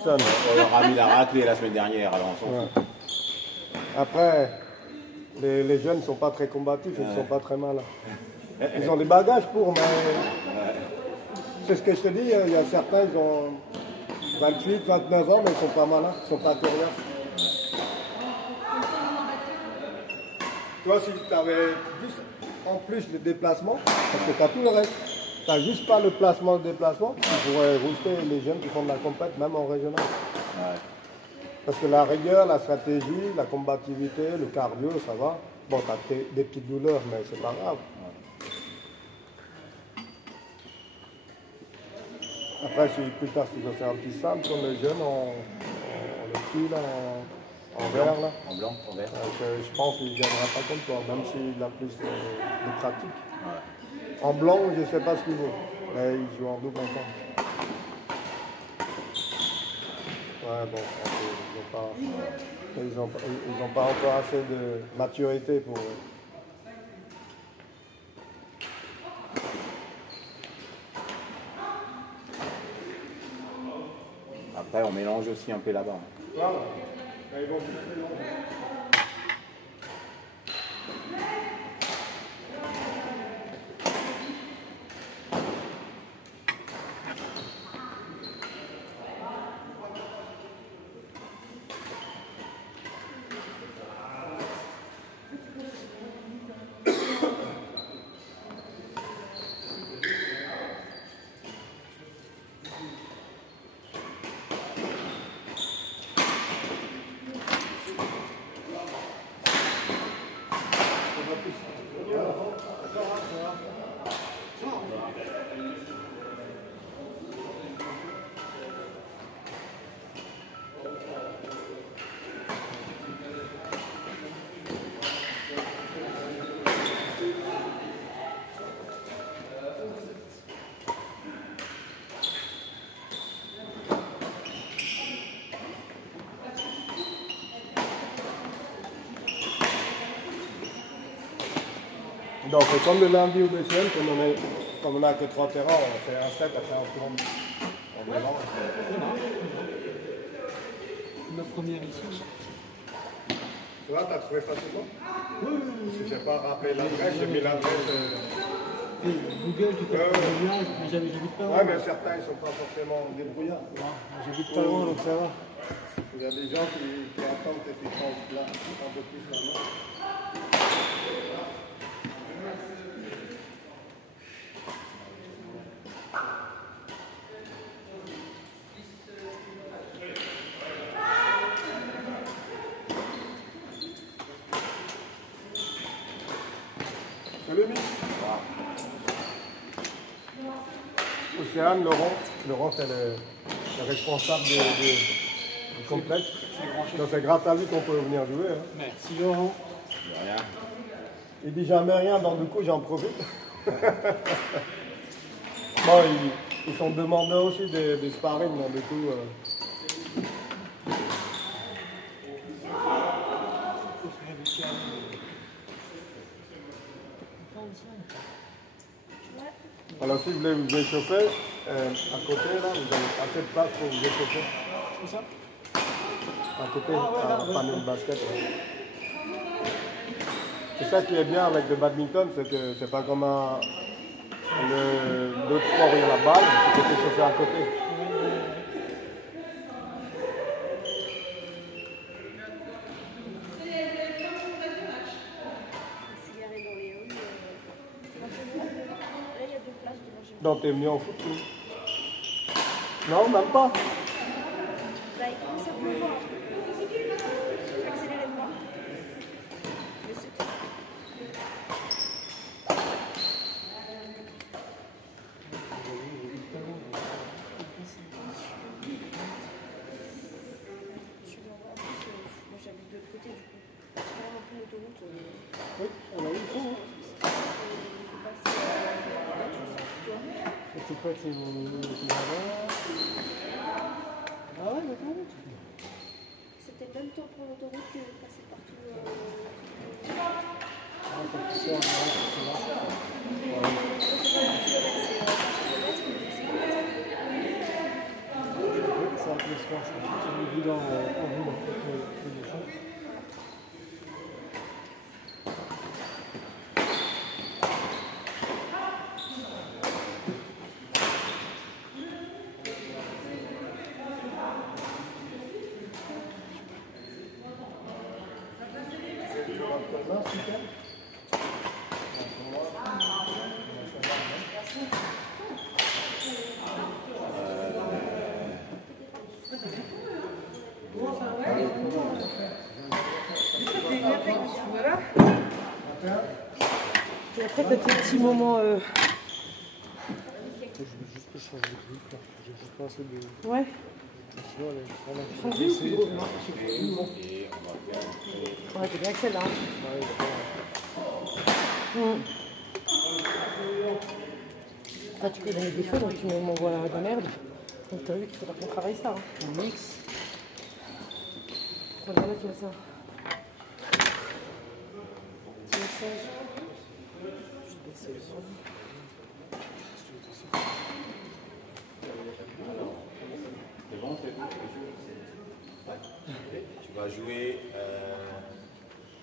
On leur a mis la raclée la semaine dernière, alors on s'en fout. Après, les jeunes ne sont pas très combatifs, ils ne sont pas très malins. Ils ont des bagages pour, mais c'est ce que je te dis, il y a certains, ils ont 28, 29 ans, mais ils ne sont pas malins, ils ne sont pas coriaces. Toi, si tu avais juste en plus le déplacement, parce que tu as tout le reste, tu n'as juste pas le placement, le déplacement, tu pourrais rouster les jeunes qui font de la compète, même en régional. Ouais. Parce que la rigueur, la stratégie, la combativité, le cardio, ça va. Bon, tu as des petites douleurs, mais c'est pas grave. Après, si plus tard, tu veux faire un petit simple comme les jeunes, le petit, là, en vert, là. En blanc, en vert. Je pense qu'il ne gagnera pas comme toi, même s'il a plus de pratique. Ouais. En blanc, je ne sais pas ce qu'il vaut, mais il joue en double ensemble. Ouais, bon, ils n'ont pas encore assez de maturité pour... Après, on mélange aussi un peu là-bas. Voilà. Ils vont plus mélanger. Donc c'est comme le lundi ou le semaine, comme on n'a que 3 terrains, on fait un set, après on tourne. On mélange. Le premier ici. Tu vois, t'as trouvé facilement? Oui. Si j'ai pas rappelé l'adresse, j'ai mis l'adresse. Et Google, tu peux faire le lien, mais j'habite pas loin. Ouais, mais certains ils sont pas forcément débrouillards. J'habite pas loin, donc ça va. Il y a des gens qui attendent que tu prends là, un peu plus la main. Salut, Mick. Océane, Laurent c'est le responsable du complexe. Donc c'est grâce à lui qu'on peut venir jouer. Hein. Merci Laurent. De rien. Il dit jamais rien, donc du coup j'en profite. Bon, ils sont demandeurs aussi des sparring, donc du coup... Alors si vous voulez vous échauffer, à côté là, vous avez assez de place pour vous échauffer. C'est ça? À côté, un panier de basket. Ouais. C'est ça qui est bien avec le badminton, c'est que c'est pas comme l'autre sport où il y a la balle, tu peux t'échauffer à côté. Donc t'es venu en foot? Non, même pas. Oui, on a eu le temps. Tu peux être ah ouais, d'accord. C'était même temps pour l'autoroute que de passer partout. le soir, je pense. J'ai vu dans en roue, le champ. Et après, t'as tes petits moments. Je veux juste que je change de truc, là. J'ai juste pas assez de. Ouais. Sinon, elle est vraiment. Changé ou plus gros? Et on va faire Ouais, t'es bien que celle-là. Ouais, Là, tu peux donner des feux, donc tu m'envoies de la merde. Donc t'as vu qu'il faudra qu'on travaille ça. Hein. On mixe. Regarde là qui a ça. Petit message. Je vais baisser le son. C'est bon, c'est tout. Tu vas jouer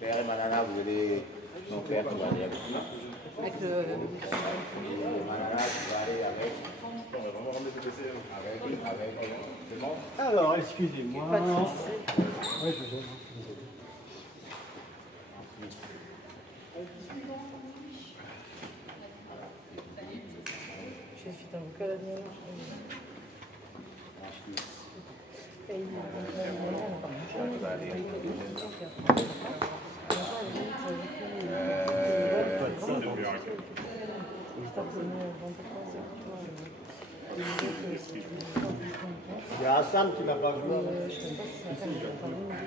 Père et Manana, vous allez. Non, Père, tu vas aller avec lui. Avec le. Et Manana, tu vas aller avec. C'est bon? alors, excusez-moi. Pas de soucis. Ouais, je vais. Je suis dans le cas de la Il y a Hassan qui n'a pas joué.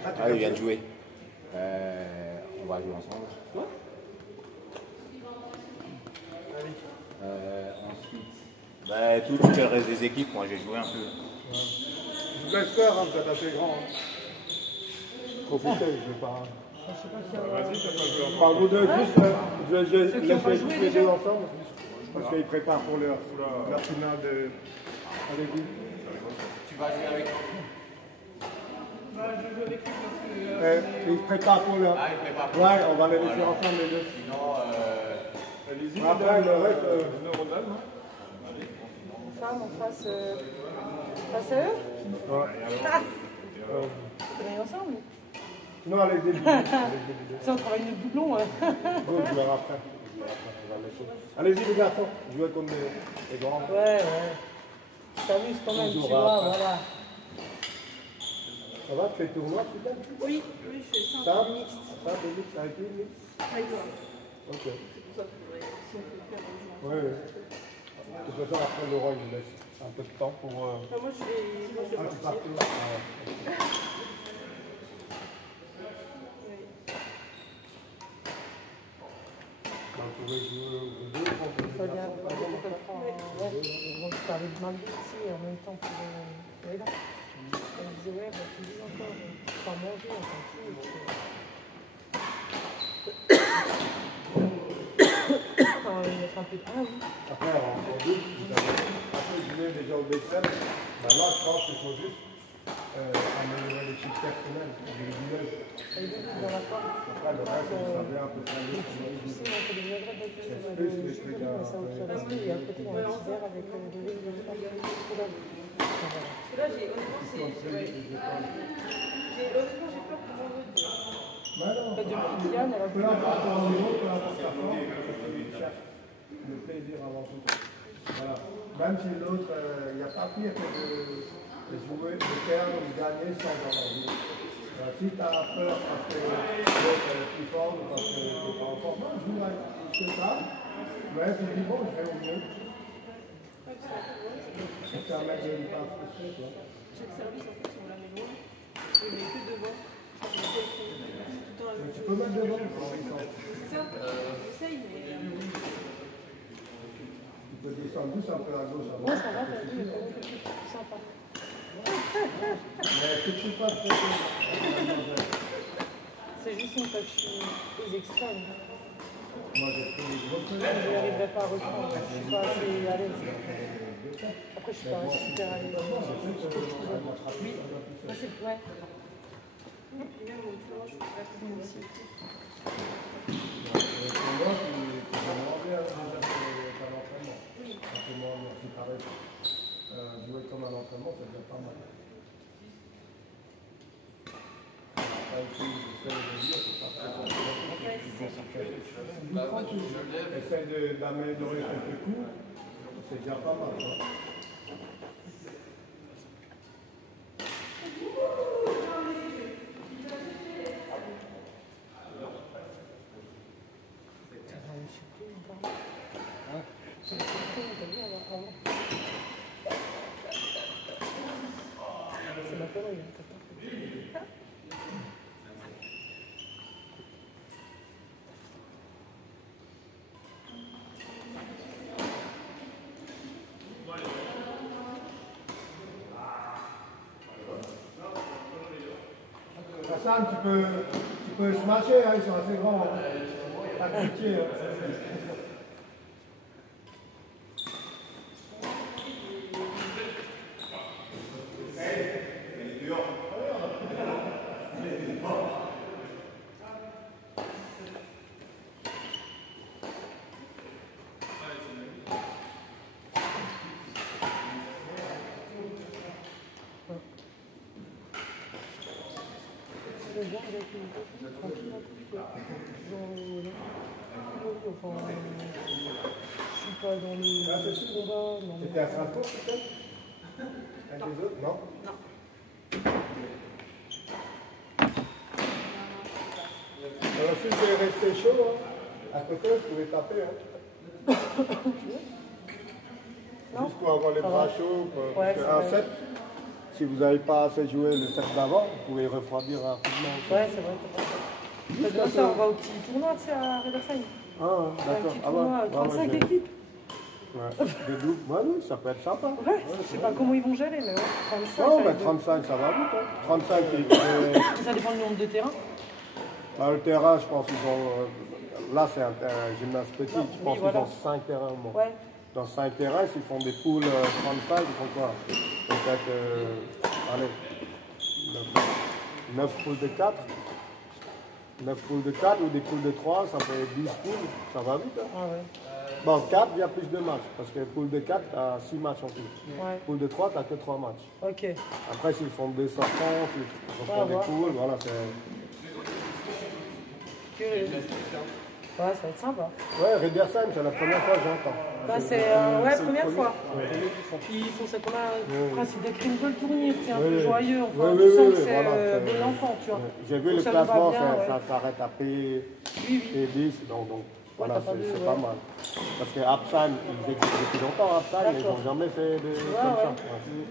Ah, il vient de jouer. On va jouer ensemble. Ensuite, tout le reste des équipes, moi j'ai joué un peu. Je vous laisse faire, hein, vous êtes assez grand. Hein. Profitez, je vais pas. Par vous deux, juste, je laisse juste les deux ensemble. Parce qu'ils préparent pour leur finale de. Allez-y. Tu vas jouer avec Ils se préparent pour leur. Ah, il prépare. Ouais, on va les laisser ensemble les deux. Sinon, Après, le reste. femme en face, face à eux. Ouais. On travaille ensemble. Non, allez-y. Si on travaille le doublon. Go, je leur après. Allez-y, les garçons. Jouez comme les grands. Ouais. T'amuses quand même, tu Toujours vois, après. voilà. Ça va, tu fais le tournoi, super? Oui, je fais ça. Simple, mixte avec lui, mixte? Avec toi. Ok. C'est pour ça que si on peut faire un jour. Oui. De toute façon, après, Laurent, il nous laisse un peu de temps pour. Moi, je vais Ah, tu pars partir. plus? Ah, ouais. Vous pouvez jouer aux deux contre les Ça vient, garçons. ouais, on parlait de Maldives ici en même temps que. Ouais, là. On disait, ouais, bah, tu dis encore, pas manger, on s'en fout. On va mettre un peu de. Ah oui. Après, en double, après, je voulais déjà au BSM. Bah, là, je pense qu'il faut juste améliorer les chiffres personnels. Les village. Elle est dans la porte. Après, le reste, ça vient à peu près mieux. Tu sais, on fait des vinaigrettes avec mais ça au Pierre et à côté, on a un petit verre avec de l'huile de palme. Là, j'ai honnêtement, c'est. Ouais. Honnêtement, j'ai peur pour vendredi. Mais non, Pas de Diane, elle a peu importe ton niveau, peu importe ta forme, cherche le plaisir avant tout. Voilà. Même si l'autre, il n'y a pas pire que de jouer, de perdre ou de gagner sans avoir joué. Si tu as peur parce que l'autre est plus fort ou parce que tu n'es pas en forme, joue avec ce que tu as. Mais tu dis, bon, je vais au mieux. Ça te permet de ne pas frustrer, toi. Chaque service, en fait, on la met loin. Je mets que devant. Mais tu peux mettre devant. C'est ça, j'essaye, mais. Tu peux descendre juste un peu à gauche. Moi, ça va, t'as vu, mais quand même, c'est sympa. Mais tu ne peux pas te frustrer. C'est juste une fois que je suis aux extrêmes. Moi, j'ai pris des grosses Je n'arriverai pas à reprendre, je ne suis pas assez à l'aise. Après, après, je suis pas super à l'aise. Oui, moi, c'est. Ouais. Moi aussi. Jouer comme un entraînement, ça devient pas mal. Essaye d'améliorer quelques coups, c'est déjà pas mal. Hein. C'est ma connerie. Hassan, tu peux smasher, hein, ils sont assez grands. Hein. Pas de pitié. Hein. Je viens avec une copine tranquille un peu. Enfin, je suis pas dans les combats. Non. T'étais à Strasbourg peut-être? Avec les autres? Non? Alors si vous voulez rester chaud, hein, à côté, vous pouvez taper. Hein. Juste pour avoir les bras chauds. Ouais, parce qu'un set, si vous n'avez pas assez joué le set d'avant, vous pouvez refroidir rapidement. Ouais, c'est vrai, t'as pas ça. Comme ça, on va au petit tournoi, tu sais, à Riverside. Ah, d'accord. Un petit tournoi, 35 équipes. Ouais, des doubles. Ouais, oui, ça peut être sympa. Ouais, je sais pas comment ils vont gérer, mais ouais, 35. Non, mais 35, ça va vite. Hein. 35, Ça dépend du nombre de terrains. Bah, le terrain, je pense qu'ils ont. Là, c'est un gymnase petit. Je pense qu'ils ont 5 terrains au moins. Ouais. Dans 5 terrains, s'ils font des poules 35, ils font quoi? Peut-être. Allez. 9 poules de 4. 9 poules de 4 ou des poules de 3, ça fait 12 poules. Ça va vite. Hein. Ah ouais. Bon, 4, il y a plus de matchs. Parce que poule de 4, tu as 6 matchs en tout. Ouais. Poule de 3, tu n'as que 3 matchs. Ok. Après, s'ils font des sortants, s'ils font des poules, voilà, c'est. Ouais, ça va être sympa. Ouais, Riedersheim, c'est la première fois que j'entends. Bah, c'est ouais, première fois. Puis ils font ça comme un principe de crime de le tournir, c'est un peu joyeux. Enfin, tu sens que c'est bon enfant, tu vois. J'ai vu le classement, ça s'arrête à P10, donc voilà, c'est pas mal. Parce que Absheim, ils existent depuis longtemps, Absheim, mais ils n'ont jamais fait comme ça.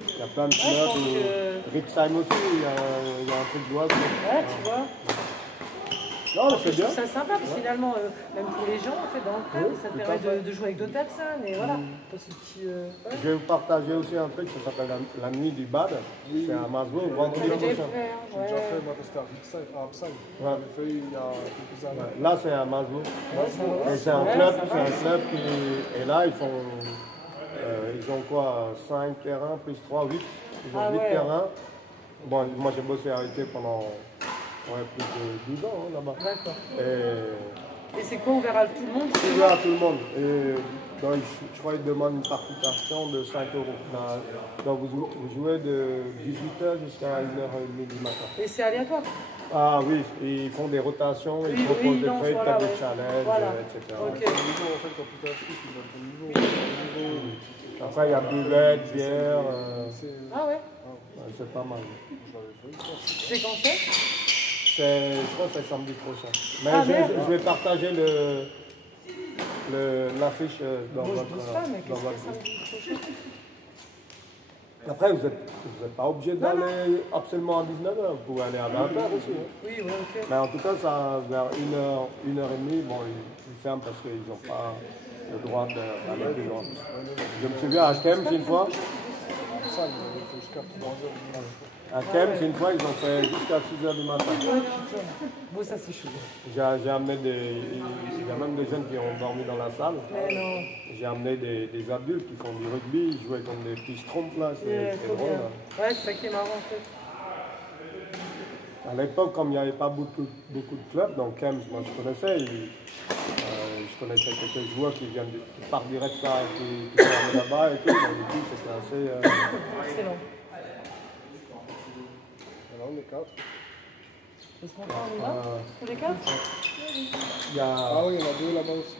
Il y a plein de clubs, Ritzheim aussi, il y a un truc d'oiseau. Ouais, tu vois. Non, c'est bien. C'est sympa parce que finalement, même pour les gens, en fait, dans le club, ça te permet de jouer avec d'autres personnes. Et voilà. Je vais vous partager aussi un truc, ça s'appelle la nuit du bad. C'est à Masbourg, vendredi prochain. J'ai déjà fait, moi, parce qu'à Absheim, j'avais fait il y a quelques années. Là, c'est à Masbourg. Et c'est un club qui est là, ils ont quoi, 5 terrains plus 3, 8. Ils ont 8 terrains. Bon, moi j'ai bossé avec eux pendant plus de 12 ans là-bas. D'accord. Et c'est quoi, ouvert à tout le monde? C'est ouvert à tout le monde. Et donc, je crois qu'ils demandent une participation de 5 €. Donc vous jouez de 18h jusqu'à 1h30 du matin. Et c'est aléatoire? Ah oui, ils font des rotations, ils proposent des trucs, voilà, des challenges, etc. Ok. Niveau, en fait, quand tu t'achètes, ils donnent ton niveau. Après, il y a buvette, bière. Ah ouais? C'est pas mal. C'est quand c'est? Je crois que c'est samedi prochain. Mais je vais partager l'affiche dans votre. Après, vous n'êtes pas obligé d'aller absolument à 19h. Vous pouvez aller à 20h aussi. Hein. Oui, ok. Mais en tout cas, ça, vers 1h30, bon, ils ferment parce qu'ils n'ont pas le droit d'aller plus loin. Je me souviens à Kempf une fois. À Kems, une fois, ils ont fait jusqu'à 6 h du matin. Bon, ça c'est chaud. J'ai amené il y a même des jeunes qui ont dormi dans la salle. Mais non. J'ai amené des adultes qui font du rugby, ils jouaient comme des petits schtroumpfs là, c'est drôle. Là. Ouais, c'est ça qui est marrant en fait. À l'époque, comme il n'y avait pas beaucoup de clubs, donc Kems, moi je connaissais. Je connaissais quelques joueurs qui partent direct ça, qui sont allés là-bas et tout. Donc du coup, c'était assez. Excellent. Alors, on est 4. Est-ce qu'on est là pour les 4? Il y a... Ah oui, il y en a deux là-bas aussi.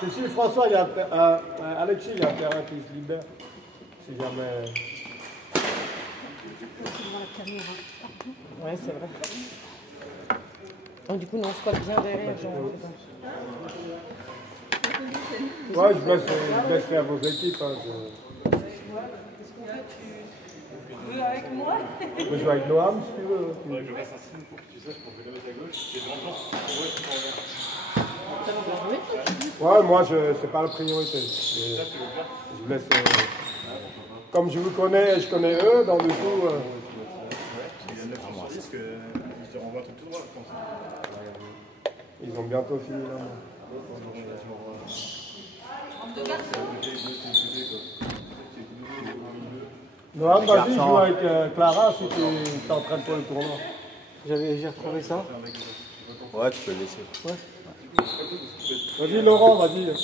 Cécile, François, il y a Alexis, il y a un terrain qui se libère. Si jamais. Ouais, c'est vrai. Donc, du coup, nous on se colle bien derrière. Genre, ouais, je laisse faire vos équipes. Hein, Tu veux avec moi? Je peux jouer avec Noam si tu veux. Faudrait que je fasse un signe pour que tu saches pour que je le mette à gauche. Et de l'entendre. Ouais, moi, c'est pas la priorité. Je laisse. Comme je vous connais et je connais eux, donc du coup. Ils ont bientôt fini là. Noam, vas-y, joue avec Clara si tu t'entraînes pour le tournoi. J'ai retrouvé ça. Ouais, tu peux le laisser. Ouais. Vas-y Laurent, vas-y.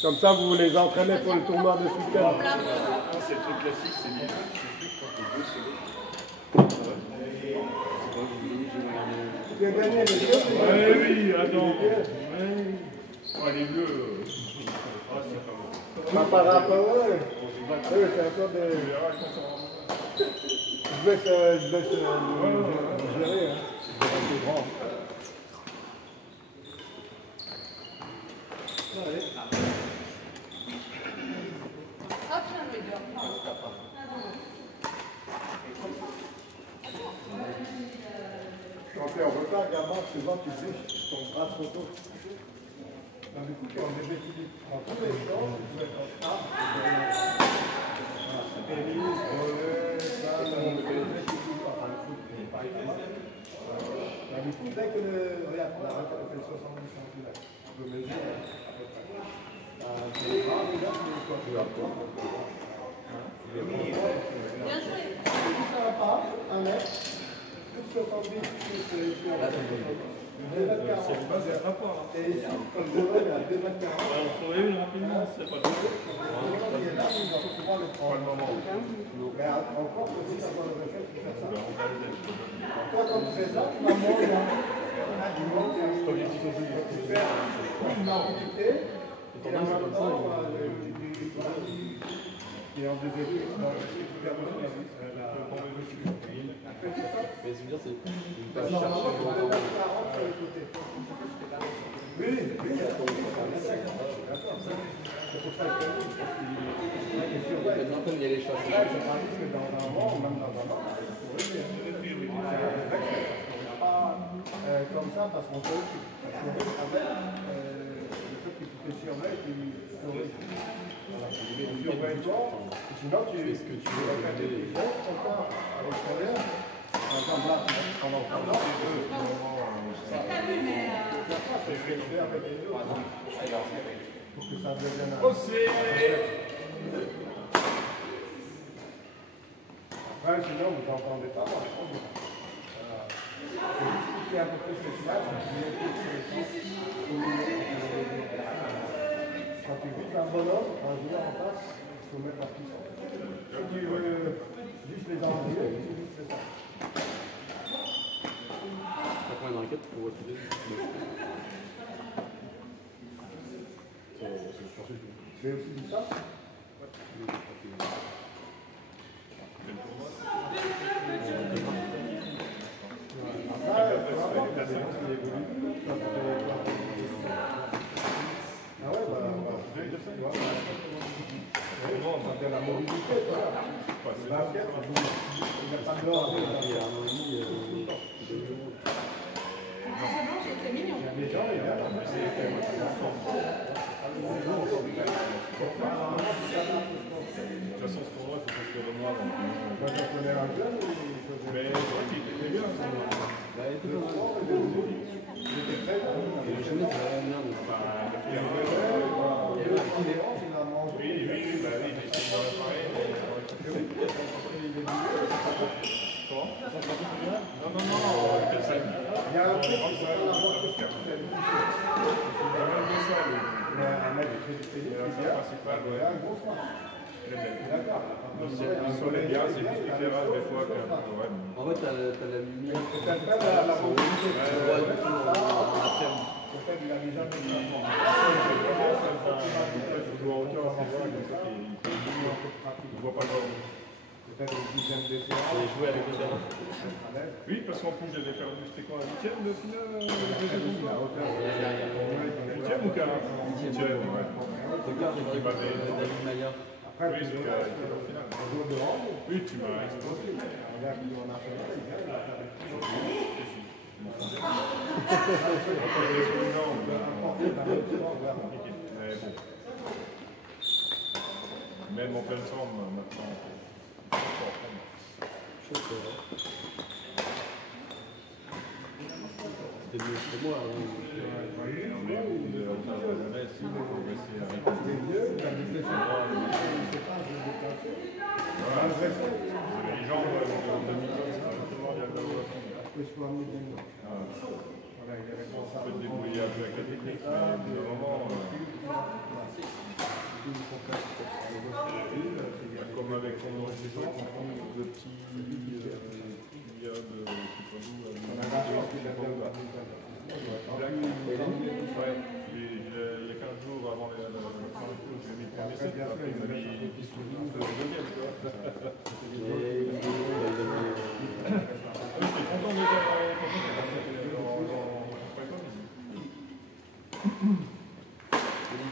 Comme ça, vous les entraînez pour le tournoi de ce week-end. C'est le truc classique, c'est bien. Tu as gagné les deux. Oui, attends. Oh, les bleus. Oh, c'est pas bon. Par rapport, ouais. Oui, c'est encore des. Je laisse gérer. Hein. C'est grand. Quand tu es en retard, gamin, souvent tu bouges ton bras trop tôt. Donc, du coup, tu es en déséquilibre. En tous les sens, tu dois être en retard. Tennis, volley, ça, déséquilibre. Enfin, le foot, c'est pas évident. Du coup, dès que le. Regarde, la raquette fait 70 cm. On peut mesurer à peu près. C'est les bras, les gars, mais quoi, tu vas quoi. Bien joué. Ça va pas, 1 mètre. Plus 70, plus ici, on va 2,40 m. Et ici, comme je vois, il y a 2,40 m. On trouvait une rapidement, c'est pas tout. Il est là, il va pouvoir le prendre. Mais encore, il faut aussi avoir le réflexe de faire ça. Toi, quand tu fais ça, tu vas moins loin. Du moment que tu fais une mobilité, et en même temps, et en déséquilibre, tu perds aussi la Mais ce que je veux dire, c'est une parce que normalement, tu vas mettre 40 sur le côté. Oui, oui, d'accord. C'est pour ça que la question, maintenant, comme il y a les choses. là, c'est pas que dans un mois, ou même dans un an, c'est pas comme ça parce qu'on s'occupe. Avec le fait que tu te surveilles, tu surveilles. Tu surveilles pas, sinon tu veux faire des gestes comme ça à l'extérieur. Par exemple, là, pendant ça, pour que ça devienne un... Après, sinon, vous n'entendez pas, moi, je pense. C'est juste qui est un peu plus spécial, quand tu vises un bonhomme, un joueur en face, il faut mettre la puissance. Si tu veux juste les enlever, tu juste fais ça. T'as combien de raquettes pour retirer? Tu fais aussi du ça? Ah ouais, ça fait la mobilité, le basket, il n'y a pas de l'ordre. Il y a des gens, il y a toute façon, ce tournoi, il faut construire de moi. Donc, Moi, j'en connais un jeune, il faisait. mais c'est vrai qu'il était bien. Ce tournoi. Bah, écoute, on Il était très bon. a le chemin, c'est la merde. Il avait un cohérent, finalement. Oui, bah oui, mais c'est pareil. Comment? Non, Il y a un truc qui serait la voie de faire. Un mec qui fait du principal, il a un gros frein. D'accord. le soleil bien, c'est plus l'éclairage des fois que. Ouais. En fait, t'as la lumière. Peut-être pas la volonté. Peut-être il a déjà mis Je joue en hauteur, c'est vrai, comme ça qu'il voit pas le ballon. peut-être une dizaine de séances. J'ai joué avec le terrain. Oui, parce qu'en plus j'avais perdu, c'était quoi, la 8e de finale Huitième ou quart? Huitième, ouais. Regarde, il va avec David Maya. Oui, c'est en finale. Oui, tu m'as explosé. Mais bon. Même en pleine forme, maintenant. C'était mieux que moi. Les gens, on peut te débrouiller un peu avec la technique, mais au moment, comme avec ton le petit il y a de il y a 15 jours avant le coup, j'ai mis le premier set, après il m'a mis 10 secondes de deuxième, tu vois. J'étais content de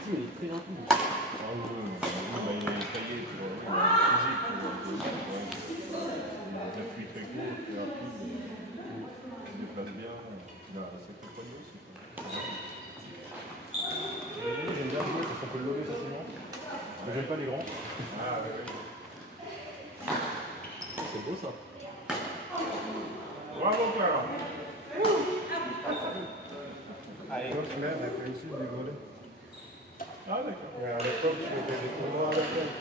Il est très rapide. il est taillé pour physique, il appuie très court, très rapide, il déplace bien, il a assez de poignée aussi. J'aime bien jouer parce qu'on peut le lever facilement. Mais j'aime pas les grands. Ah oui. C'est beau ça. Bravo Clara. L'autre mère, elle fait aussi du volley. Ah d'accord. Et à l'époque, je faisais des tournois avec elle.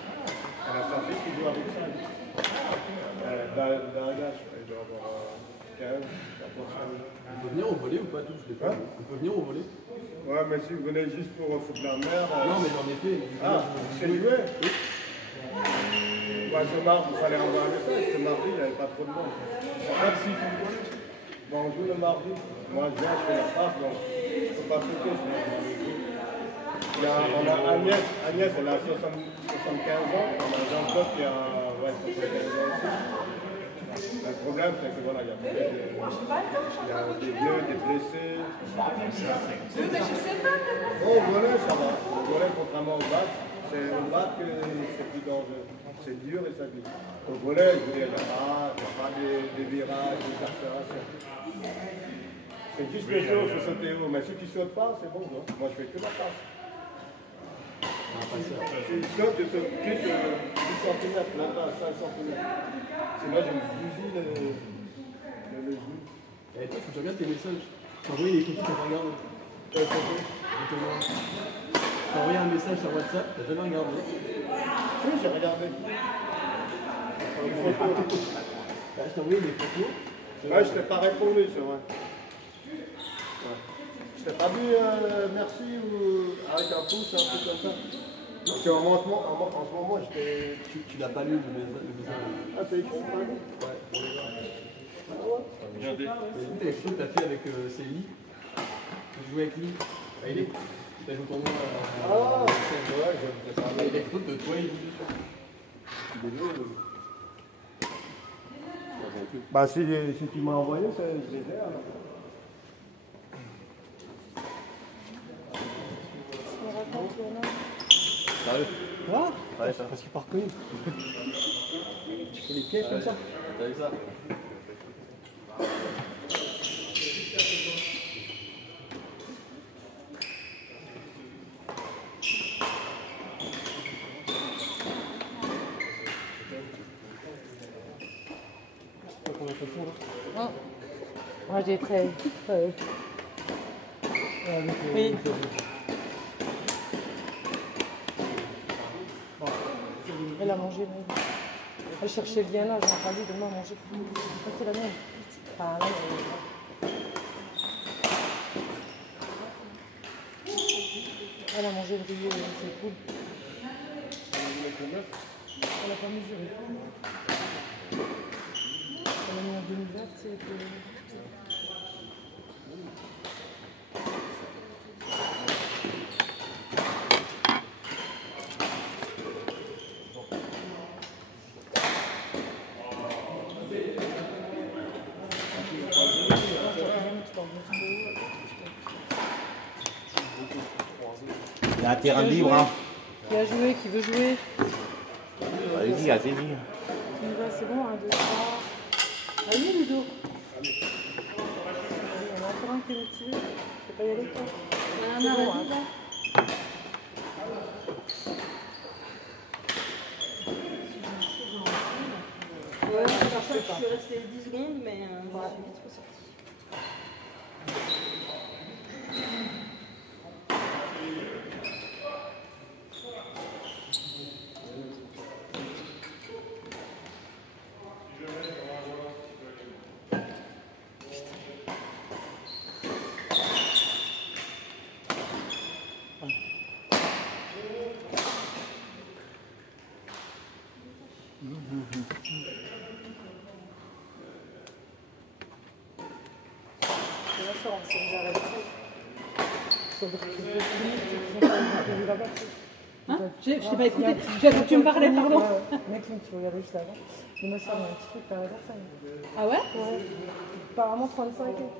Elle a sa fille qui joue avec ça. D'Argache, elle doit avoir 15, 14 ans. On peut venir au volet ou pas tous? Je l'ai pas. On peut venir au volet? Ouais, mais si vous venez juste pour foutre la mer. Non, mais j'en ai fait. Ah, c'est joué? Oui. Ouais, ce mardi, il fallait envoyer un message. Ce mardi, il n'y avait pas trop de monde. Bon, on joue le mardi. Moi, je viens, je fais la passe, donc je ne peux pas sauter. On a Agnès, elle a 75 ans. On a Jean-Claude qui a 75 ans aussi. Le problème, c'est que voilà, il y a des vieux, des blessés. Bon, au volet, ça va. Au volet, contrairement au bat, c'est au bat que c'est plus dangereux. C'est dur et ça glisse. Au volet, il n'y a pas des virages, des accélérations. C'est juste le saut, il faut sauter haut. Mais si tu ne sautes pas, c'est bon. Non? Moi, je fais que la passe. Si je saute, je saute plus 10 cm, même pas 5 cm. Sinon, je me bousille le genou. Et toi, faut que tu regardes tes messages. T'as envoyé des photos, t'as pas regardé. T'as envoyé un message sur WhatsApp, t'as jamais regardé. Oui, j'ai regardé. Une photo. Bah, je t'ai envoyé des photos. Ouais, je t'ai pas répondu, c'est vrai. Ouais. Je t'ai pas dit merci ou avec un pouce, un truc comme ça. Parce qu'en ce moment, j'étais. Tu l'as pas lu le message. Ah, c'est écrit, ouais. Ouais. T'as écrit, t'as fait avec Céline. Tu jouais avec lui. Bah, il est. T'as joué pour moi. Ah, ouais, je me Il y a des photos de toi et lui. Bah, si tu m'as envoyé, je les ai alors. Sérieux? Quoi? Ouais, ça. Parce qu'il part connu. Tu fais les pièges comme ça? T'as vu ça? on a fait fou. Non. Moi, j'ai très. Oui. Elle a mangé. Elle cherchait Vienna, j'ai entendu demain manger. Ça, c'est la mienne. Enfin, là, elle a mangé le riz, c'est cool. Elle n'a pas mesuré. Elle a mis en 2020, c'est que... Il y a un terrain libre, hein. Qui a joué, qui veut jouer. Allez-y, allez-y. Tu y vas, c'est bon, 1, 2, 3. Allez, Ludo. Il y en a encore un qui est motivé. Tu peux pas y aller, toi? C'est bon, hein. Ouais, je suis restée 10 secondes, mais voilà. Hein? Je t'ai pas écouté. Tu me parlais, pardon. Mec, tu regardais juste avant. Mais ma soeur, il y a un petit truc par Versailles. Ah ouais? Ouais. Apparemment 35 ans.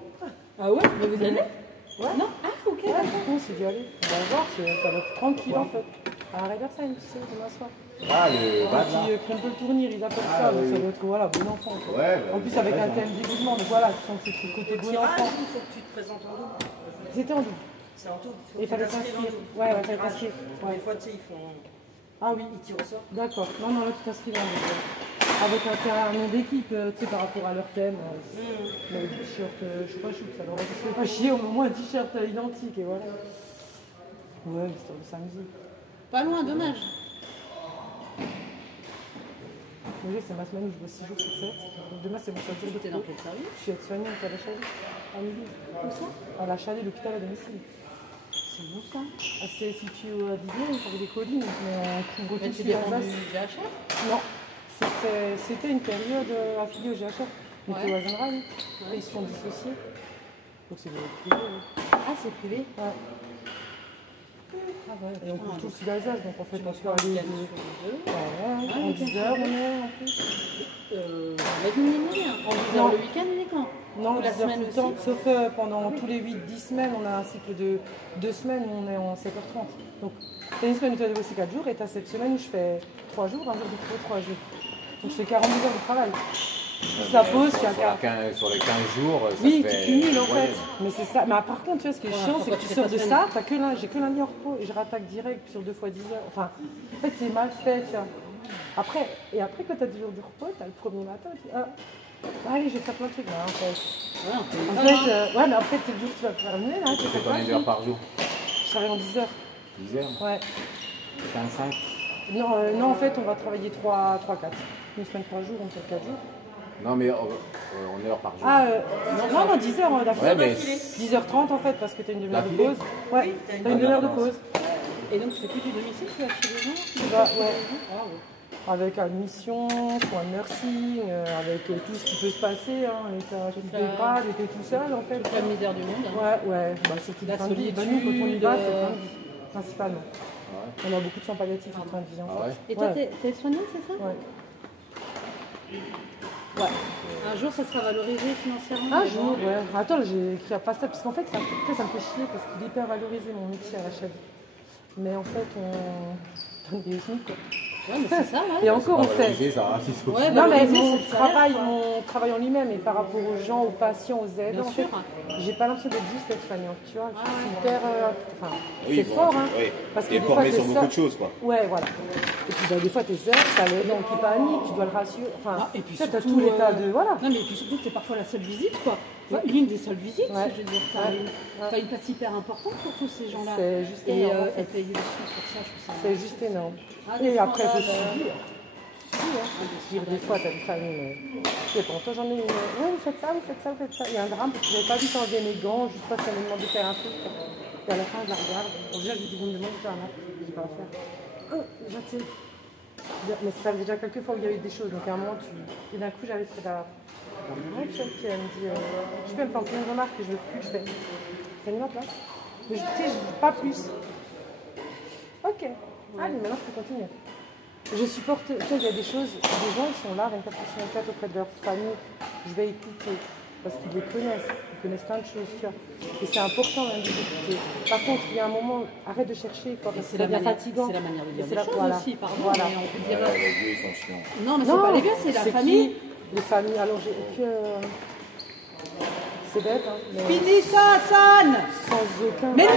Ah ouais? Mais vous y allez? Ouais. Non? Ah, ok. Ouais, on s'est dit, allez, on va voir, ça va être tranquille en fait. À Riverside, tu sais, demain soir. Ah, le bas là. Qui prennent le tournir, ils appellent ça, donc ça doit être voilà, bon enfant. Quoi. Ouais, en plus, avec un thème déguisement, donc voilà, tu sens que c'est le côté bon enfant. Il faut que tu te présentes en double. C'était en double. C'est en double. Il fallait s'inscrire. Ouais, il fallait s'inscrire. Des fois, tu sais, ils font. Ah oui. Ils tirent au sort. D'accord. Non, non, là, tu t'inscris en double. Avec un nom d'équipe, tu sais, par rapport à leur thème. Le t-shirt, je sais pas, ça leur fait pas chier, au moins un t-shirt identique, et voilà. Ouais, histoire de s'amuser. Pas loin, dommage. Déjà, c'est ma semaine où je bosse 6 jours sur 7. Donc demain, c'est mon seul jour de T'es dans quel service? Je suis aide-soignante à la Chalet, à midi. Où ça? À la Chalet, l'hôpital à domicile. C'est bon ça. C'est situé à Didier, on des collines, mais on couvre Mais tout tu sur l'es l'Alsace. rendu GHF? Non, c'était une période affiliée au GHF. On était au Hasenrail, et ils se sont dissociés. Donc c'est privé. Ah, c'est privé? Ouais. Ah ouais, Et on couvre tout le donc, sud-Alsace, donc en fait, tu on m'as peut fait aller un week-end sur Ouais, Ah, en oui, 10 heures, on est en plus. avec une ligne en 10 heures le week-end uniquement? Non, Ou la 10 heures semaine tout le temps, aussi? sauf pendant tous les 8-10 semaines, on a un cycle de 2 semaines où on est en 7h30. Donc, tu as une semaine où tu as bossé 4 jours et tu as cette semaine où je fais 3 jours, un jour de pro, 3 jours. Donc, je fais 42 heures de travail. Plus la pause, je suis Sur les 15 jours, ça oui, fait tu cumules en moyenne. fait. Mais c'est ça. Mais par contre, tu vois, ce qui est chiant, c'est que tu sors de ça, j'ai que lundi en repos et je rattaque direct sur 2 fois 10 heures. Enfin, en fait, c'est mal fait, tu vois. Après, quand tu as 10 jours de repos, tu as le premier matin, tu dis, allez, je vais faire plein de trucs. Là, en fait, ouais, mais en fait, c'est le jour où tu vas faire le nez, là. Tu fais combien d'heures par jour? Je travaille en 10 heures. 10 heures? Ouais. 25? Non, en fait, on va travailler 3-4. Une semaine, 3 jours, on fait 4 jours. Non, mais en heures par jour. Non, 10 heures d'affilée. Ouais, mais 10h30 en fait, parce que tu as une demi-heure de D'affilée pause. Ouais, tu as une demi-heure de pause. Et donc, tu fais plus du domicile, tu vas chez les gens? Tu vas, ouais. Ah ouais. Avec admission, soins de nursing, avec tout ce qui peut se passer. Hein, et tu te dégrades, et tu es tout seul en fait. Toute la misère du monde. Ouais. Bah, surtout La fin de vie. Bah, solitude, nous, quand on y va, c'est fin de vie, principalement. Ouais. On a beaucoup de soins palliatifs en fin de vie en Ah fait. ouais? Et toi, Ouais. t'es soignante, c'est ça? Ouais. Ouais. Un jour, ça sera valorisé financièrement? Un jour, ouais. Attends, j'ai écrit à Pasta, parce qu'en fait, ça me fait chier, parce qu'il est hyper valorisé mon métier à la Chalet. Mais en fait, on donne des SMIC, quoi. Ouais, mais c'est ça, ouais. Et encore, on sait. Valoriser, ça raciste aussi. Ouais, Non, mais valoriser, mon c'est le salaire, quoi. travail en lui-même et par rapport aux gens, aux patients, aux aides, Bien en sûr. fait, j'ai pas l'impression d'être juste aide-soignante, tu vois. Ah, C'est ouais. hyper. Enfin, Oui, c'est bon, fort, hein. oui. Parce que Et des fois, formé t'es sur beaucoup seul. de choses, quoi. Ouais, voilà. Et puis, des fois, tes heures, t'as le nom qui est pas ami, tu dois le rassurer. Enfin, Ah, et puis tu sais, t'as surtout, tout l'état de. Voilà. Non, mais puis surtout, t'es parfois la seule visite, quoi. Enfin, l'une des seules visites, Ouais. je veux dire. T'as une place hyper importante pour tous ces gens-là. C'est juste Et énorme. en fait. être payé dessus pour ça, je trouve ça. C'est juste énorme. Ah, des Et après, scandales, faut subir. Des fois, t'as des familles, mais je sais pas, toi j'en ai une. Ouais, vous faites ça, vous faites ça, vous faites ça. Il y a un drame parce que j'avais pas vu t'enlever mes gants, juste parce qu'elle me demandait de faire un truc. Et à la fin, je la regarde. Bon, déjà, je lui dis, vous me demandez de faire un acte, je dis pas à faire. Déjà, tu sais. Mais ça faisait déjà quelques fois où il y avait des choses, donc à un moment, et d'un coup, j'avais près d'un. Mon chef qui elle me dit, je peux me faire plein de remarques que je veux plus, je fais. T'as mis ma place. Mais tu sais, je dis pas plus. Ok. Allez, maintenant je peux continuer. Je supporte, tu sais, il y a des choses, des gens ils sont là 24/24 auprès de leur famille, je vais écouter, parce qu'ils les connaissent, ils connaissent plein de choses, tu vois. Et c'est important même de les écouter. Par contre, il y a un moment, arrête de chercher, quoi, parce que C'est ça la devient manière, fatigant. c'est la manière de dire Et les c'est choses voilà. aussi, pardon. Voilà. Mais on peut dire... Ouais, les vieux, ils sont chiants. Non, mais c'est pas les vieux, c'est la famille. Les familles, alors j'ai aucun. C'est bête, hein. Mais Finis ça, Hassan. sans aucun. Mais non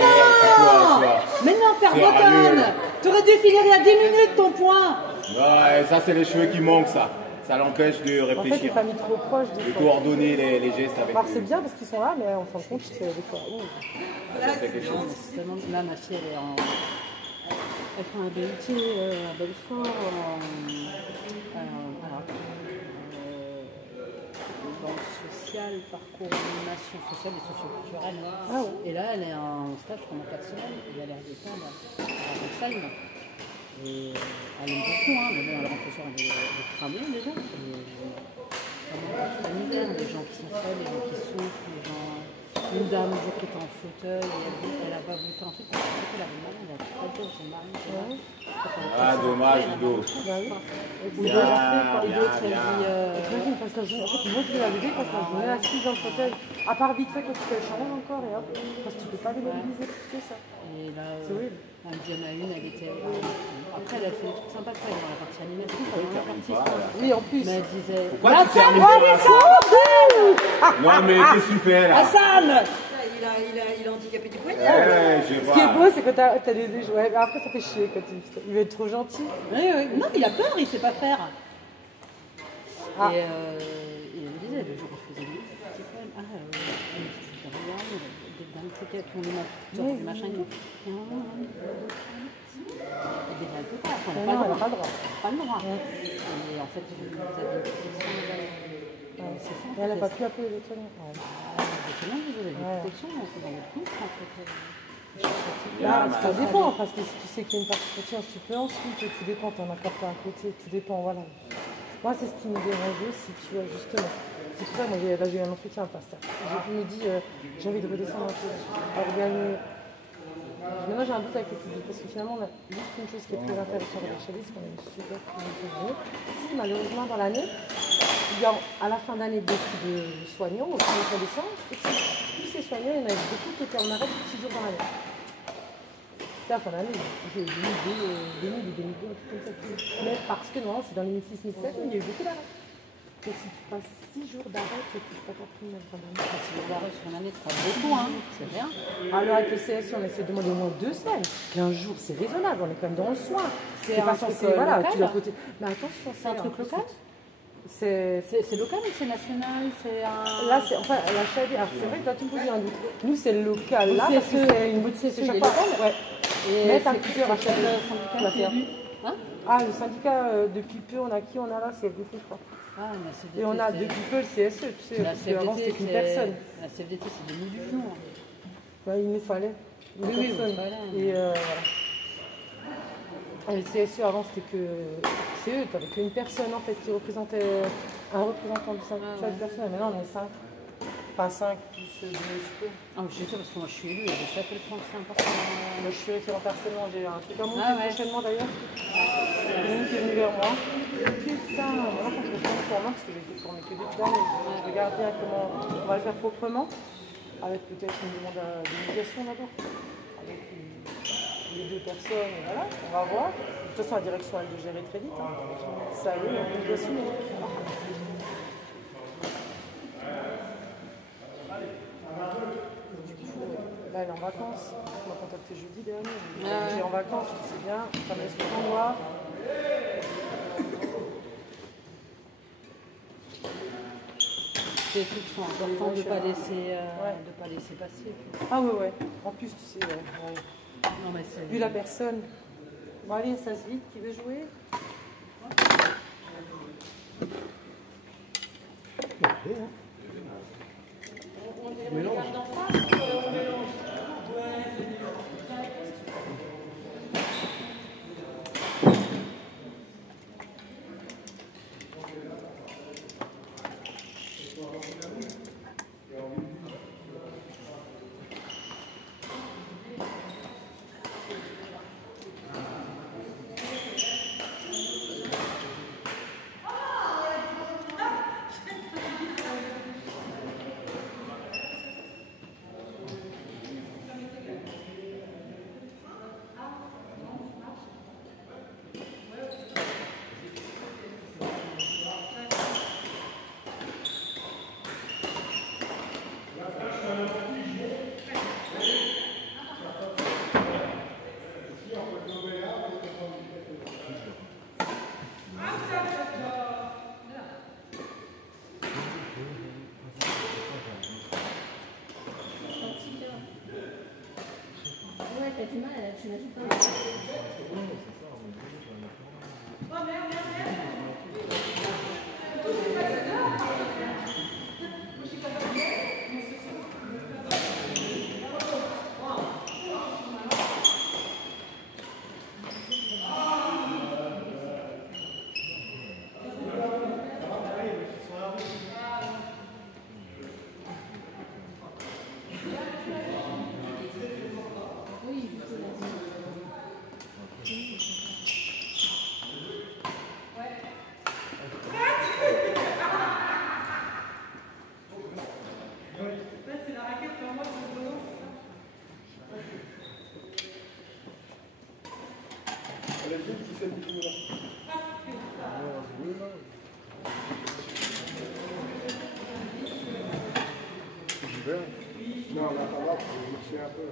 Mais non, père C'est Bocan. radieux. T'aurais dû finir il y a 10 minutes ton point. Ouais, ça, c'est les cheveux qui manquent, ça. Ça l'empêche de En fait, les réfléchir, familles trop proches, des de fois. coordonner les gestes avec Alors eux. c'est bien parce qu'ils sont là, mais en fin de compte, c'est des fois. Ça fait quelque chose. C'est tellement... Là, ma fille, elle est en... Elle fait un BUT à Belfort, dans le social, parcours animation sociale et socioculturelle. Ah ouais. Et là, elle est en stage pendant 4 semaines et elle est redescendue à Versailles. Et elle aime beaucoup, hein, mais bon, elle rentre le soir, elle est cramée déjà. Et vraiment, toute la misère, les gens qui sont seuls, les gens qui souffrent, les gens... Une dame un jour qui était en fauteuil, et elle a pas voulu faire un truc parce qu'elle avait mal, elle a pas dit à son mari. Ah, dommage, Ludo. Bah oui. Ou Bien, d'autres, elle bien, dit... T'imagines, parce que en fait, moi je vais la lever parce que je me mets assise dans le fauteuil. À part vite fait quand tu fais le change encore et hop. Parce que tu peux pas les mobiliser plus que ça. Et là, C'est horrible. elle me dit, il y en a une, elle était... Après, elle a fait des trucs sympas après, dans la partie animation, dans la partie... Oui, en plus. Mais elle disait... Pourquoi tu termines pas Non, mais qu'est-ce que tu fais là? Hassan Il a handicapé du poignet. Ouais, je Ce qui est vois. beau, c'est que t'as des ouais, mais après ça fait chier quand il veut être trop gentil. Oui, oui. Non, il a peur, il sait pas faire. Ah. Et elle me disait, le jour où je faisais lui, c'est quand même... je fais rien, dans le truc qu'on lui m'a tout machin, et à un moment, elle dit, elle peut pas, enfin, elle Mais n'a non, pas elle le droit. n'a pas le droit. Pas le droit. Et en fait, vous avez une protection, c'est ça. Et elle n'a pas pu appeler les soignants. Ouais. Vous avez une protection dans votre couple, en fait. Là, ça dépend, parce que si tu sais qu'il y a une partie de confiance, tu peux ensuite, tout dépend, t'en as pas un côté, tout dépend, voilà. Moi, c'est ce qui me dérange aussi, tu vois, justement. C'est pour ça que moi, j'ai eu un entretien à Pasteur. Je me dis, j'ai envie de redescendre un peu, organiser. Maintenant, j'ai un doute avec le public, parce que finalement, on a juste une chose qui est très intéressante avec Chélis, c'est qu'on a une super communauté. Si, malheureusement, dans l'année, il y a à la fin d'année beaucoup de soignants, au 1er décembre, et que tous ces soignants, il y en a beaucoup qui étaient en arrêt de 6 jours dans l'année. C'était à la fin d'année, j'ai eu 2000 ou 2002, un truc comme ça. Mais parce que non, c'est dans les 1006, 1007, il y a eu beaucoup d'arrêts. Et si tu passes 6 jours d'arrêt, tu n'as pas pris la fin d'année. 6 jours d'arrêt sur une année, c'est pas beaucoup, hein. C'est bien. Alors avec le CSU, on essaie de demander au moins 2 semaines. 15 jours, c'est raisonnable, on est quand même dans le soin. C'est pas un truc censé, voilà, local, tu dois côté. Mais attention, C'est un truc local. C'est local ou c'est national? C'est un... là, c'est enfin la chaîne. Alors c'est vrai que là tu me poses un doute. Nous c'est le local là, Vous, parce que c'est une boutique, c'est chaque fois. Ouais. Mais t'as plusieurs à chaque syndicat qui est hein? Ah, le syndicat, depuis peu, on a qui on a là, c'est FDT, je crois. Ah, mais la CFDT, Et on a c'est- depuis peu le CSE, tu sais, La parce qu'avant c'était qu'une personne. La CFDT, c'est des du genou. Ouais, il nous fallait une Oui, personne. voilà. Et voilà. Et le CSE avant c'était que CE, t'avais qu'une personne en fait qui représentait un représentant du syndicat Ah, ouais. de personnes. Maintenant on est 5. Pas 5 plus 2 super. Ah, je sais parce que moi je suis élue et je sais à quel point c'est important. Moi je suis référente personnellement, j'ai un truc à monter Ah ouais. prochainement d'ailleurs. Une qui est venue vers moi. Putain, maintenant quand je le prends pour moi, parce que j'ai été formée que depuis d'années, je regarde bien comment on va le faire proprement, avec peut-être une demande de médiation d'abord, avec les 2 personnes, et voilà, on va voir. toute façon, la direction, elle de gérer très vite. Hein. Ça, eux, on doit assumer. Là, elle est en vacances. On m'a contacté jeudi dernier. J'ai en vacances, je dis c'est bien. Ça me laisse le temps voir. C'est des trucs qui sont importants de ne pas laisser passer. Ah ouais. En plus, tu sais, Non, mais c'est... vu la personne. Bon, allez, ça se vite. Qui veut jouer? On mélange. Non, on attend là pour mixer un peu.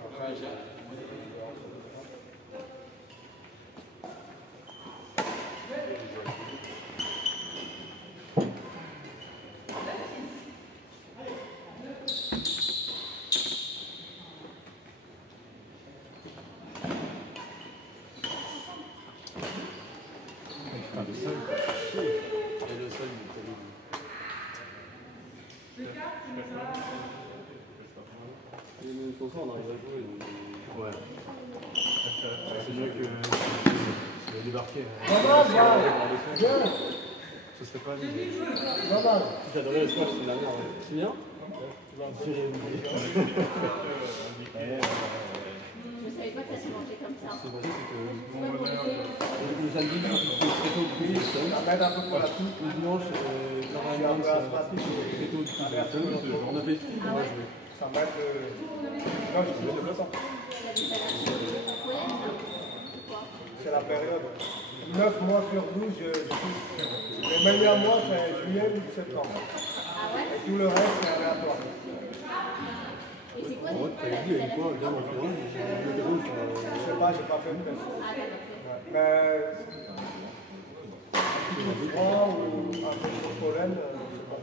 On arrive à jouer. Ouais. C'est mieux que de débarquer. Ce serait pas lui. J'adorais le squash, c'est la merde. C'est bien? Je savais pas que ça se mangeait comme ça. C'est vrai, c'est que le samedi, très tôt le prix, Ça m'aide un peu pour la coupe. le dimanche, normalement, très tôt le prix. On a fait le prix, on va jouer. Ça m'aide. Non, je trouve que c'est ça. C'est la période. 9 mois sur 12, je pousse. Les meilleurs mois, c'est juillet ou septembre. Et tout le reste, c'est aléatoire. Et c'est quoi Ouais, t'as dit, il y a quoi? Bien, on fait rouge. Je sais pas, j'ai pas fait de test. Mais. Du froid ou un peu de pollen, je sais pas.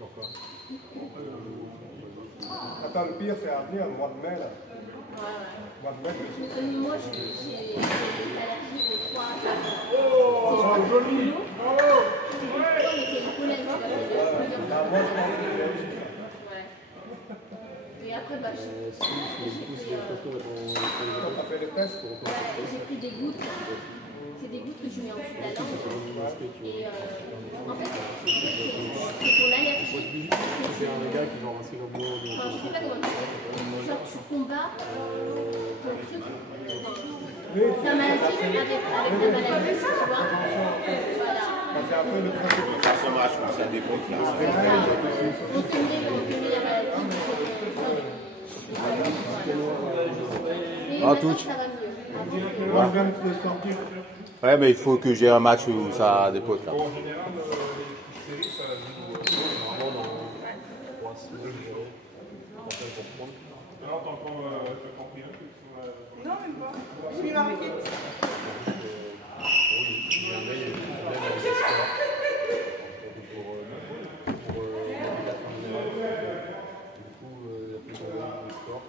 Pourquoi? Attends, le pire, c'est à venir, le mois de mai, là. Mois de mai, je sais. Moi, j'ai des allergies aux froid. Oh, joli! Oh! C'est le pollen, tu vois. Moi, je pense que j'ai aussi. Ouais. Et après, bah, Quand t'as fait les tests, j'ai pris des gouttes. C'est des gouttes que tu mets en dessous de la langue. Et en fait, c'est ton allergie. C'est un gars qui va embrasser le mot. Enfin, je sais pas comment tu fais. Genre, tu combats ton truc. Ta maladie avec la maladie, tu vois. Voilà. c'est un peu le principe. Ça marche, ça dépend de la On te met la maladie. À toutes. Ça va mieux. On vient de sortir. Ouais, mais il faut que j'ai un match où ça dépote là. En général, les séries, ça joue normalement dans 3 semaines, je dirais. Alors, t'as compris un peu sur la... Non, même pas. J'ai mis ma raquette. Oui, jamais il y a eu des problèmes avec les scores. Pour les 4 en général. Du coup, il y a plus de scores.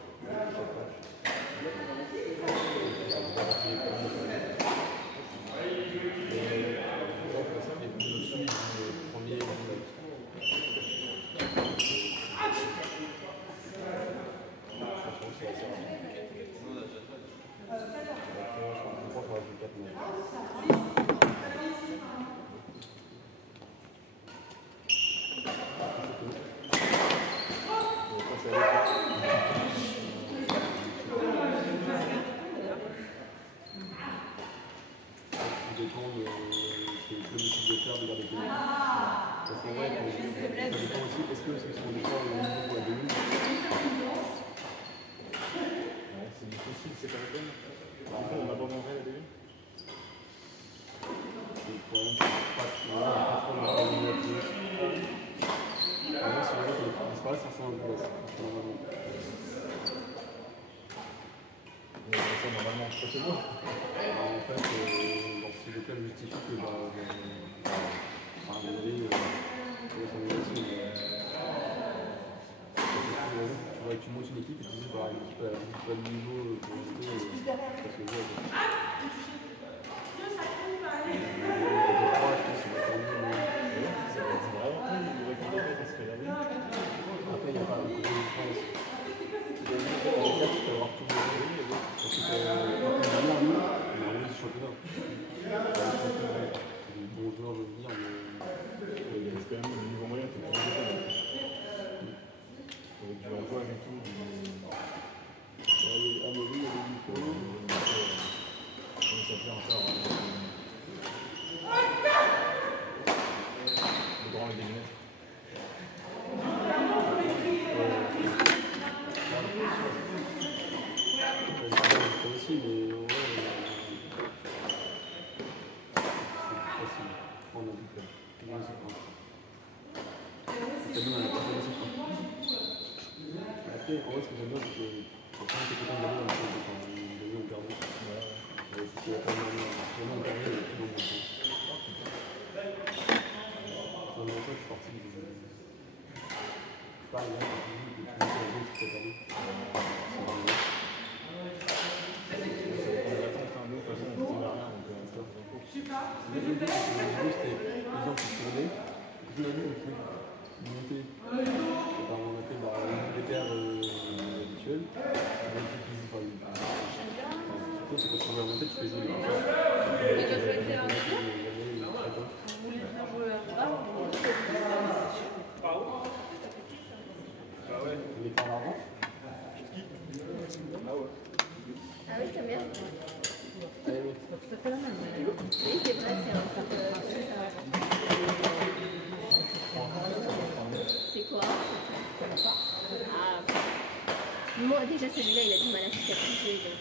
Déjà celui-là il a du mal à cicatriser donc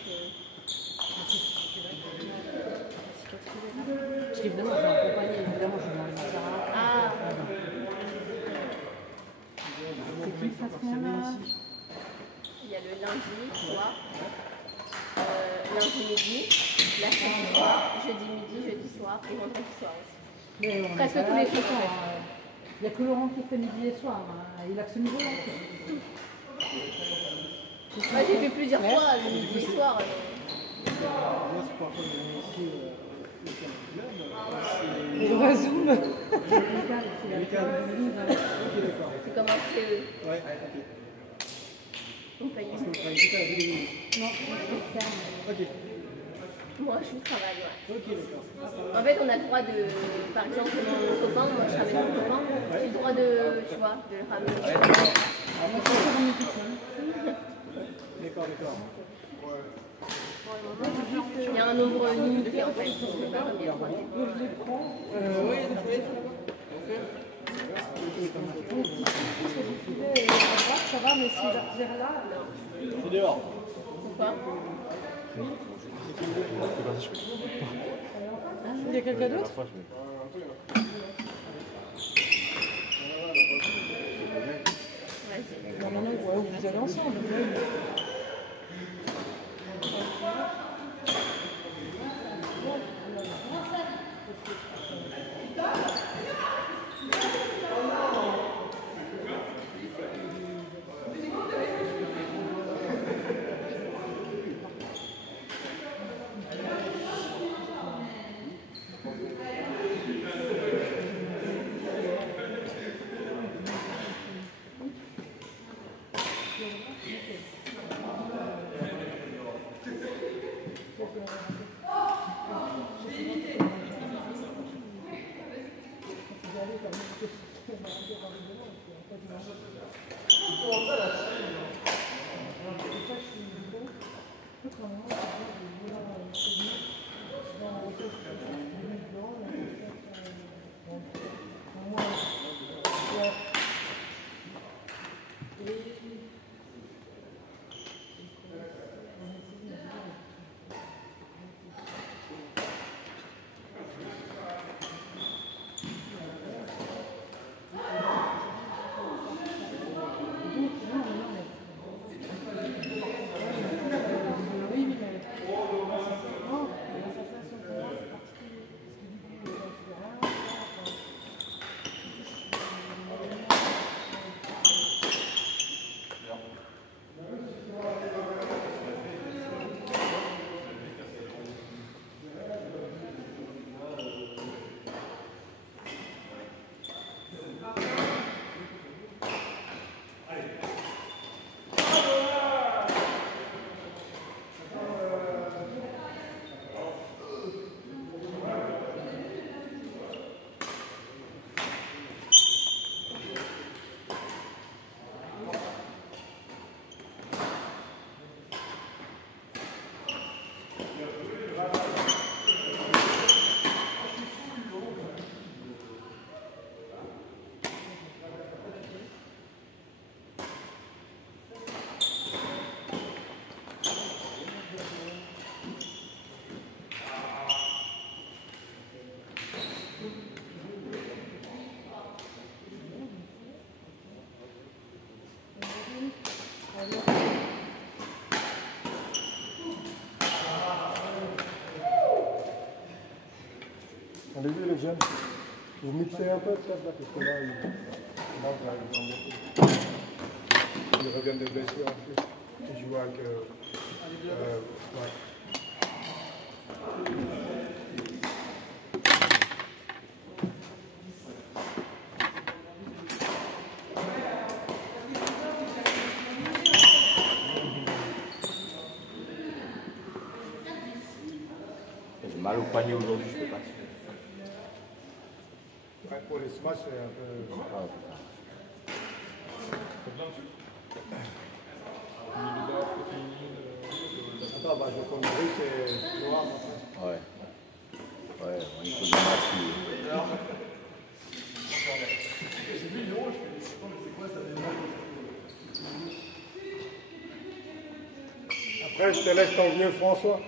Parce qu'évidemment, je vais accompagner, évidemment, je vais dans les macarons. ah C'est qui Fatriana? il y a le lundi soir, lundi midi, mercredi soir, jeudi midi, jeudi soir et vendredi soir aussi. Mais on Presque est tous pas les là, jours, tout le temps, Il n'y a que Laurent qui fait midi et soir. Il a que ce niveau-là. Moi j'ai fait plusieurs fois le midi et soir. Et on zoom. C'est comme un CE. Ouais, On paye. ok. Non, Ok. Moi je suis au travail, ouais. Ok, d'accord. En fait on a le droit de, par exemple mon copain, moi je ramène mon copain, j'ai le droit de, tu vois, de le ramener. D'accord, d'accord. Il y a un nombre limité en fait, je peux pas ramener 3 Ça va, mais c'est vers là. C'est dehors. Pourquoi? Il y a quelqu'un d'autre? Non, non, ouais, vous allez ensemble. Allez-y les jeunes, vous mixez un peu peut-être là, parce que là, ils reviennent de blessures en plus. Ils jouent avec... ouais. J'ai mal au poignet aujourd'hui, je peux pas. Ouais, pour les smash, c'est un peu... Attends, bah, je compte c'est noir. Ouais. Ouais, il faut des matchs qui... Après, je te laisse ton vieux François.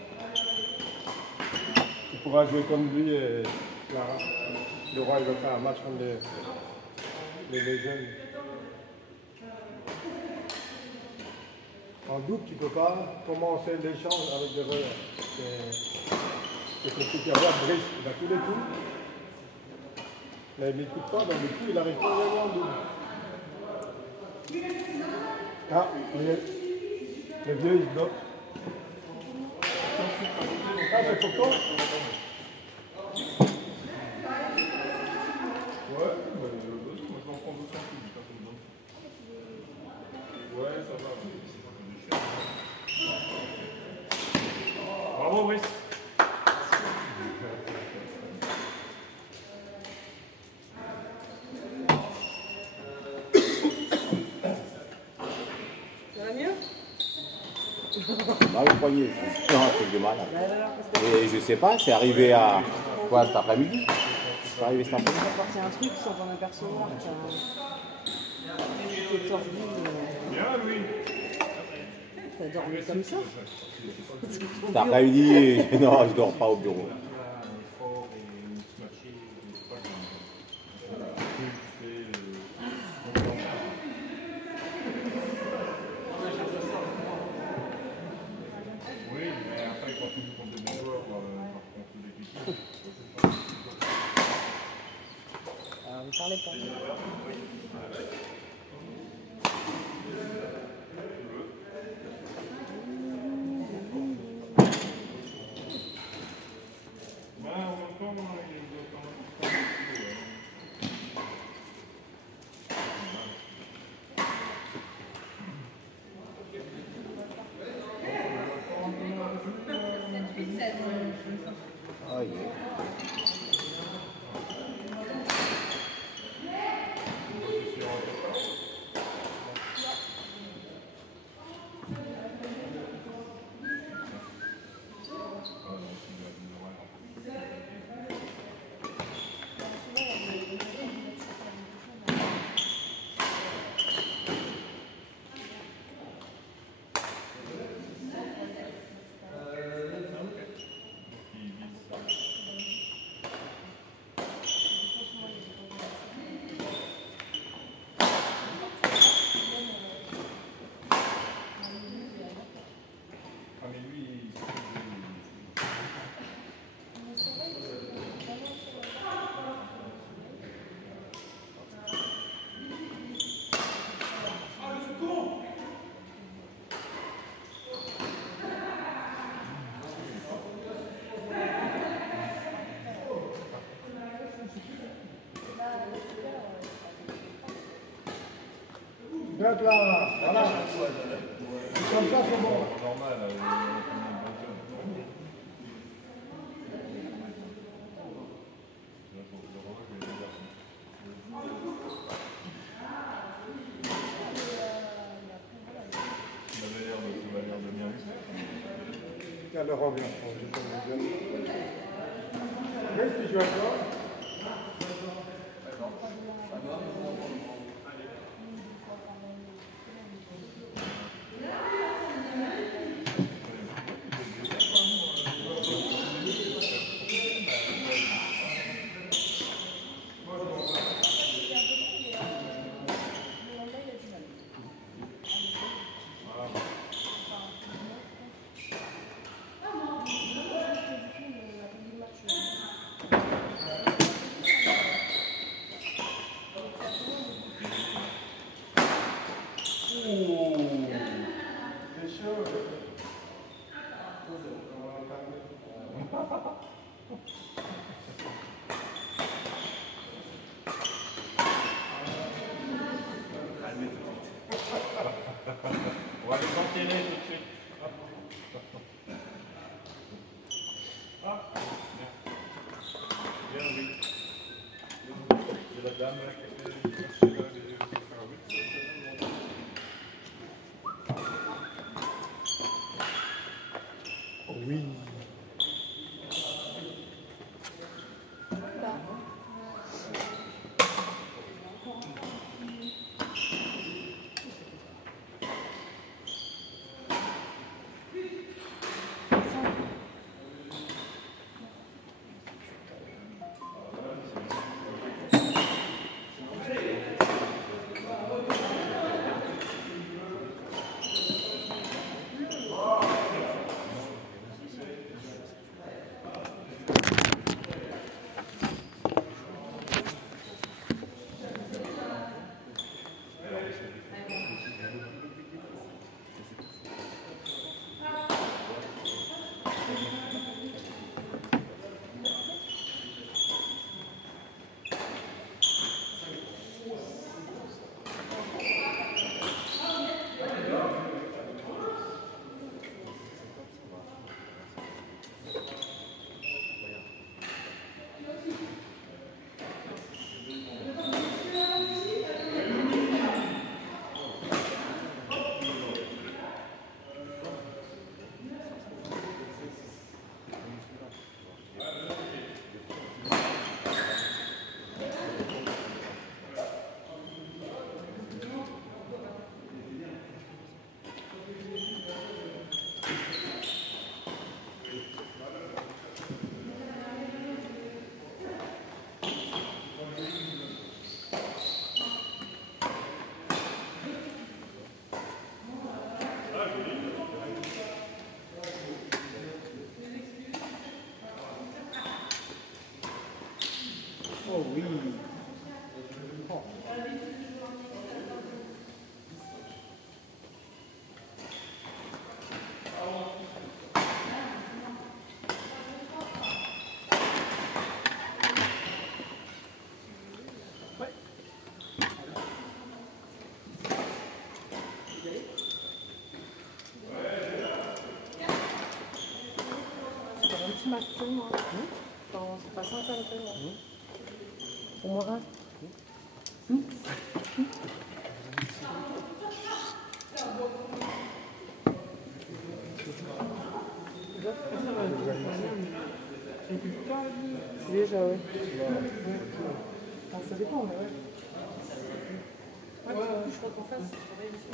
Tu pourras jouer comme lui et Clara. Le roi, il va faire un match contre les jeunes. En double, tu ne peux pas commencer l'échange avec des voleurs. C'est compliqué à voir. Brice, il a tous les coups. Mais il n'écoute pas, donc du coup, il n'arrive pas à gagner en double. Ah, le vieux, il se bloque. Ah, c'est pour toi? Ouais, moi je vais en prendre 200 coups, ouais, ça va. Bravo, Brice. Ça va mieux? Mal au poignet, c'est un truc de malade. Et je sais pas, c'est arrivé à quoi cet après-midi? C'est arrivé cet après-midi? C'est un truc sans t'en apercevoir. T'es tordu. Bien, Louis. T'as dormi comme ça? Cet après-midi, non, je dors pas au bureau. Oui, mais après, quand tu joues contre des bons joueurs, par contre, des critiques, Alors, ne parlez pas. Oh, yeah. ah, mais lui, Donc là, voilà. Comme ça, c'est bon. normal, il y a combien de bonnes choses. Là, faut le revoir, je vais le dire. Ça avait l'air de bien lui. Tiens, le revient. Qu'est-ce que tu as encore? actuellement. C'est pas 5 ans actuellement. Au moins un. Déjà, oui. Ça dépend, mais ouais. Je crois qu'en face, c'est pareil aussi.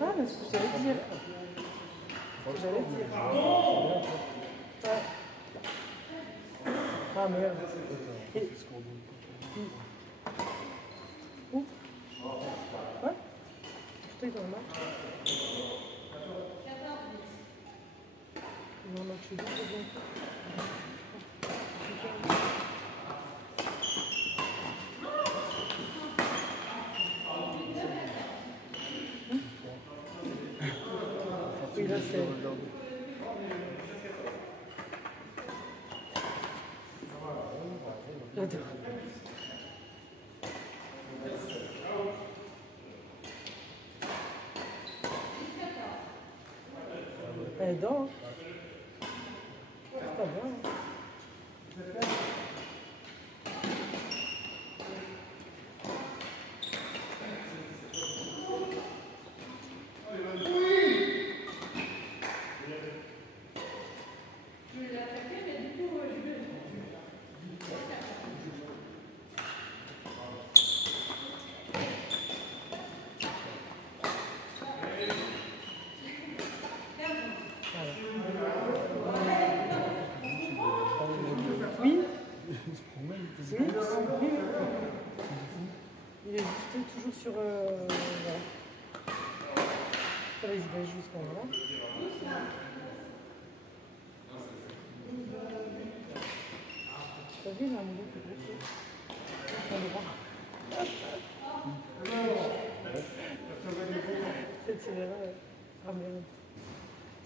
Ah, mais ce que j'allais dire. J'allais dire. Ouais. Ah, merde. Et... Où? Ouais? Putain, dans le match. Non, non, je suis bien. Oui, là, c'est... J'adore. Elle dort. C'est pas bien. Il est juste toujours sur... voilà. Là, il se baisse jusqu'en là. T'as vu là, mon gars, c'est bloqué. On le voit. C'est tiré là, ouais. Ah merde.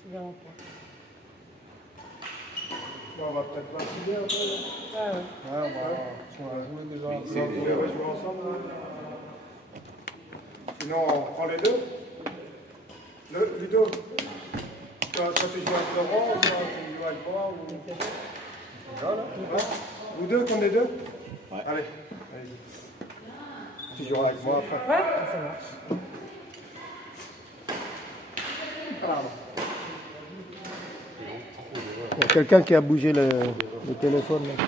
C'est bien en point. Bon, on va peut-être pas filer après. Ah ouais. Ouais, on va jouer déjà. On va jouer ensemble. Sinon, on prend les deux. Ludo, toi tu joues avec Laurent ou toi tu joues joues avec moi ou... Non, non. Vous deux, qu'on est deux? Ouais. Allez. Tu joueras avec moi après. Ouais, ça marche. Il y a quelqu'un qui a bougé le téléphone là.